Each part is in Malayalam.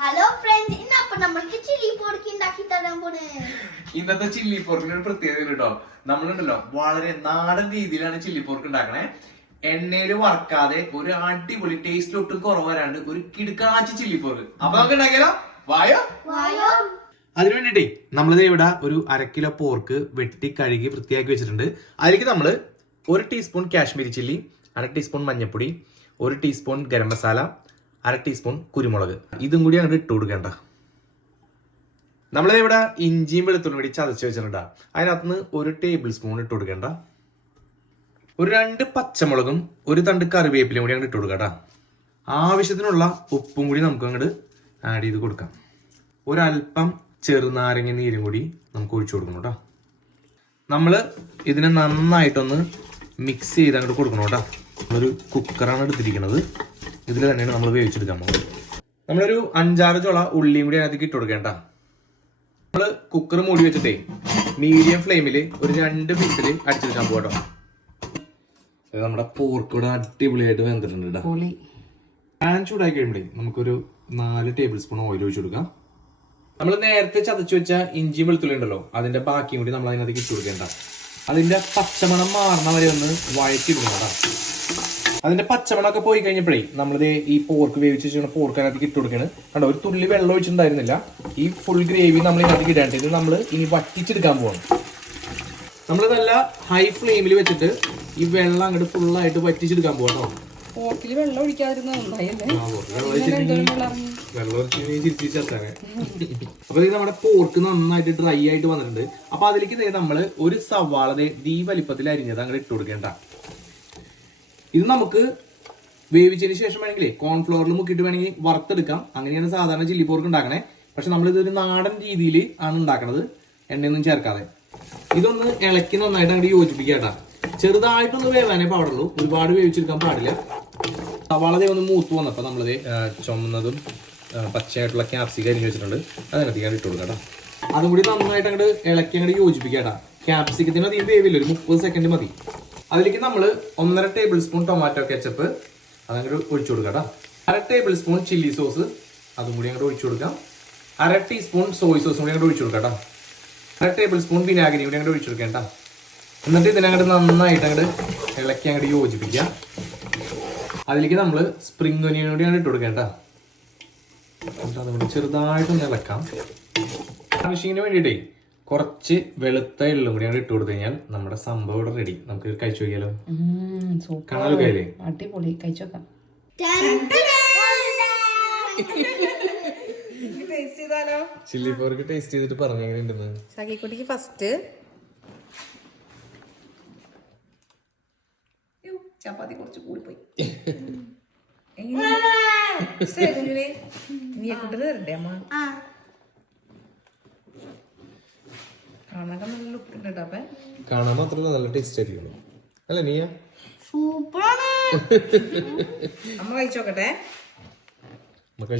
ഹലോ ഫ്രണ്ട്സ് ഇന്ന് അപ്പൊ നമ്മൾക്ക് ചില്ലി പോർക്ക് ഉണ്ടാക്കി തരാൻ പോണേ. ഇന്നത്തെ ചില്ലി പോർക്കിന് ഒരു പ്രത്യേകത കേട്ടോ നമ്മളുണ്ടല്ലോ വളരെ നാടൻ രീതിയിലാണ് ചില്ലി പോർക്ക് ഉണ്ടാക്കണേ എണ്ണയിൽ വറക്കാതെ ഒരു അടിപൊളി ടേസ്റ്റ് ഒട്ടും കുറവരാണ്ട് ഒരു കിടുക്കാച്ചി ചില്ലി പോർക്ക് അപ്പൊ നമുക്ക് ഉണ്ടാക്കിയാലോ വായോ? വായോ. അതിനു വേണ്ടിട്ടേ നമ്മളിത് ഇവിടെ ഒരു അരക്കിലോ കിലോ പോർക്ക് വെട്ടി കഴുകി വൃത്തിയാക്കി വെച്ചിട്ടുണ്ട്. അതിലേക്ക് നമ്മൾ ഒരു ടീസ്പൂൺ കാശ്മീരി ചില്ലി അര ടീസ്പൂൺ മഞ്ഞൾപ്പൊടി ഒരു ടീസ്പൂൺ ഗരം മസാല അര ടീസ്പൂൺ കുരുമുളക്. ഇതും കൂടി അങ്ങോട്ട് ഇട്ട് കൊടുക്കേണ്ട. നമ്മളിത് ഇവിടെ ഇഞ്ചിയും വെളുത്തുള്ളി കൂടി ചതച്ച് വെച്ചിട്ടുണ്ട്. അതിനകത്ത് നിന്ന് ഒരു ടേബിൾ സ്പൂൺ ഇട്ട് കൊടുക്കേണ്ട. ഒരു രണ്ട് പച്ചമുളകും ഒരു തണ്ട് കറിവേപ്പിലയും കൂടി അങ്ങോട്ട് ഇട്ട് കൊടുക്കാം ആവശ്യത്തിനുള്ള ഉപ്പും കൂടി നമുക്ക് അങ്ങോട്ട് ആഡ് ചെയ്ത് കൊടുക്കാം. ഒരല്പം ചെറുനാരങ്ങ നീരും കൂടി നമുക്ക് ഒഴിച്ചു കൊടുക്കണം കേട്ടോ. നമ്മൾ ഇതിനെ നന്നായിട്ടൊന്ന് മിക്സ് ചെയ്ത് അങ്ങോട്ട് കൊടുക്കണം കേട്ടോ. ഒരു കുക്കറാണ് എടുത്തിരിക്കുന്നത്. ഇതിൽ തന്നെയാണ് നമ്മൾ വേവിച്ചെടുക്കാൻ പോകുന്നത്. നമ്മളൊരു അഞ്ചാറ് ചുള ഉള്ളിയും കൂടി അതിനകത്ത് ഇട്ട് കൊടുക്കേണ്ട നമ്മൾ കുക്കർ മൂടി വെച്ചിട്ടേ മീഡിയം ഫ്ലെയിമിൽ ഒരു രണ്ട് വിസിൽ അടിച്ചെടുക്കാൻ പോകട്ടോ നമ്മുടെ പോർക്ക് ഇവിടെ അടിപൊളിയായിട്ട് വെന്തിട്ടുണ്ട് കേട്ടോ. പാൻ ചൂടായി കഴിയുമ്പോഴേ നമുക്കൊരു നാല് ടേബിൾ സ്പൂൺ ഓയിൽ ഒഴിച്ചു കൊടുക്കാം. നമ്മൾ നേരത്തെ ചതച്ചു വെച്ച ഇഞ്ചി വെളുത്തുള്ളി ഉണ്ടല്ലോ അതിന്റെ ബാക്കിയും കൂടി നമ്മൾ അതിനകത്ത് ഇട്ട് കൊടുക്കേണ്ട അതിന്റെ പച്ചമണം മാറണ വരെ ഒന്ന് വഴറ്റി കൊടുക്കണം അതിന്റെ പച്ചമണമൊക്കെ പോയി കഴിഞ്ഞപ്പോഴേ നമ്മളിത് ഈ പോർക്ക് വേവിച്ച് വെച്ചിരുന്ന പോർക്ക് അതിനകത്തേക്ക് ഇട്ട് കൊടുക്കണം. കണ്ടോ ഒരു തുള്ളി വെള്ളം ഒഴിച്ചിട്ടുണ്ടായിരുന്നില്ല. ഈ ഫുൾ ഗ്രേവി നമ്മൾ ഇതിനകത്ത് ഇടാണ്ട് ഇത് നമ്മൾ ഇനി വറ്റിച്ചെടുക്കാൻ പോകണം നമ്മൾ നല്ല ഹൈ ഫ്ലെയിമിൽ വെച്ചിട്ട് ഈ വെള്ളം അങ്ങോട്ട് ഫുള്ളായിട്ട് വറ്റിച്ചെടുക്കാൻ പോകട്ടോ പോർക്കിൽ വെള്ളം ഒഴിക്കാതിരുന്ന ഉണ്ടായല്ലേ അപ്പൊ ഇത് നമ്മുടെ പോർക്ക് നന്നായിട്ട് ഡ്രൈ ആയിട്ട് വന്നിട്ടുണ്ട്. അപ്പൊ അതിലേക്ക് ദേ നമ്മൾ ഒരു സവാള ദേ വലിപ്പത്തിൽ അരിഞ്ഞത് അങ്ങനെ ഇട്ട് കൊടുക്കേണ്ട ഇത് നമുക്ക് വേവിച്ചതിന് ശേഷം വേണമെങ്കിലേ കോൺഫ്ലോറിൽ മുക്കിട്ട് വേണമെങ്കിൽ വറുത്തെടുക്കാം. അങ്ങനെയാണ് സാധാരണ ചില്ലി പോർക്ക് ഉണ്ടാക്കണേ. പക്ഷെ നമ്മൾ ഇതൊരു നാടൻ രീതിയിൽ ആണ് ഉണ്ടാക്കണത്. എണ്ണയൊന്നും ചേർക്കാതെ. ഇതൊന്ന് ഇളക്കി നന്നായിട്ട് അങ്ങോട്ട് യോജിപ്പിക്കാട്ടാ ചെറുതായിട്ടൊന്ന് വേവാനേ പാടുള്ളൂ. ഒരുപാട് വേവിച്ചെടുക്കാൻ പാടില്ല. സവാള ദേ ഒന്ന് മൂത്ത് വന്നപ്പോൾ നമ്മളിത് ചുമന്നതും പച്ചയായിട്ടുള്ള ക്യാപ്സിക്കം അരിഞ്ഞ് വെച്ചിട്ടുണ്ട്. അതിനകത്ത് ഞാൻ ഇട്ട് കൊടുക്കാം അതും കൂടി നന്നായിട്ട് അങ്ങോട്ട് ഇളക്കി അങ്ങോട്ട് യോജിപ്പിക്കാട്ടാ ക്യാപ്സിക്കത്തിന് അധികം വേവില്ല ഒരു മുപ്പത് സെക്കൻഡ് മതി. അതിലേക്ക് നമ്മൾ ഒന്നര ടേബിൾ സ്പൂൺ ടൊമാറ്റോ കെച്ചപ്പ് അതങ്ങോട്ട് ഒഴിച്ചു കൊടുക്കാം കേട്ടോ. അര ടേബിൾ സ്പൂൺ ചില്ലി സോസ് അതും കൂടി അങ്ങോട്ട് ഒഴിച്ചു കൊടുക്കാം. അര ടീസ്പൂൺ സോയ് സോസും കൂടി അങ്ങോട്ട് ഒഴിച്ചു കൊടുക്കാം കേട്ടോ. അര ടേബിൾ സ്പൂൺ വിനാഗിരി കൂടി അങ്ങോട്ട് ഒഴിച്ചു കൊടുക്കാം കേട്ടോ. എന്നിട്ട് ഇതിനങ്ങോട്ട് നന്നായിട്ട് അങ്ങോട്ട് ഇളക്കി അങ്ങോട്ട് യോജിപ്പിക്കാം. അതിലേക്ക് നമ്മൾ സ്പ്രിംഗ് ഒനിയൻ കൂടിയാണ് ഇട്ട് കൊടുക്കേണ്ട അതുകൊണ്ട് ചെറുതായിട്ടൊന്ന് ഇളക്കാം. ഫിഷിങ്ങിന് വേണ്ടിയിട്ടേ കുറച്ച് വെളുത്ത എള്ളും കൂടിയാണ് ഇട്ട് കൊടുത്തു കഴിഞ്ഞാൽ നമ്മുടെ സംഭവം ഇവിടെ റെഡി നമുക്ക് കഴിച്ചു നോക്കിയാലോ? സൂപ്പർ കാണാലോ കയ്യിലേ അടിപൊളി. ടേസ്റ്റ് ചെയ്താലോ? ചില്ലി പോർക്ക് ടേസ്റ്റ് ചെയ്തിട്ട് പറഞ്ഞു എങ്ങനെയുണ്ടെന്ന്? സഖിക്കുട്ടിക്ക് ഫസ്റ്റ് ചപ്പാത്തി കുറച്ച് കൂടിപ്പോയി. നീ കുട്ടിന് തരണ്ടേ അമ്മ? കാണാൻ നല്ല ലുക്ക് ഉണ്ട് കേട്ടോ അപ്പൊ. കാണാൻ മാത്രമല്ല നല്ല ടേസ്റ്റ് ആയിരിക്കുള്ളൂ അല്ല നീയ? സൂപ്പറാണ്. അമ്മ കഴിച്ചോക്കട്ടെ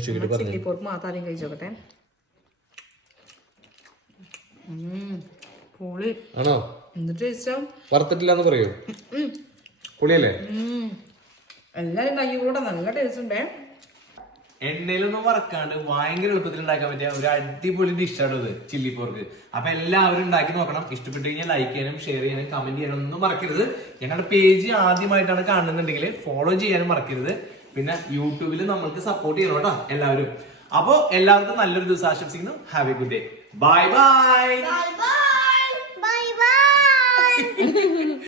ചില്ലി പോർക്ക് മാത്രം ആദ്യം കഴിച്ചോക്കട്ടെ ഉം, പൊളി. ആണോ? എന്നിട്ട് ടേസ്റ്റാ വറുത്തിട്ടില്ല എന്ന് പറയൂ? പുളിയല്ലേ? എല്ലാരും കയ്യൂടെ നല്ല ടേസ്റ്റ് ഉണ്ടേ. എണ്ണയിലൊന്നും വറക്കാണ്ട് ഭയങ്കര എളുപ്പത്തിൽ ഉണ്ടാക്കാൻ പറ്റിയ ഒരു അടിപൊളി ഡിഷാണ് ഇത് ചില്ലി പോർക്ക് അപ്പൊ എല്ലാവരും ഉണ്ടാക്കി നോക്കണം. ഇഷ്ടപ്പെട്ടു കഴിഞ്ഞാൽ ലൈക്ക് ചെയ്യാനും ഷെയർ ചെയ്യാനും കമന്റ് ചെയ്യാനും ഒന്നും മറക്കരുത്. ഞങ്ങളുടെ പേജ് ആദ്യമായിട്ടാണ് കാണുന്നുണ്ടെങ്കിൽ ഫോളോ ചെയ്യാനും മറക്കരുത്. പിന്നെ യൂട്യൂബിൽ നമ്മൾക്ക് സപ്പോർട്ട് ചെയ്യണം കേട്ടോ എല്ലാവരും. അപ്പോ എല്ലാവർക്കും നല്ലൊരു ദിവസം ആശംസിക്കുന്നു. Happy good day bye bye bye bye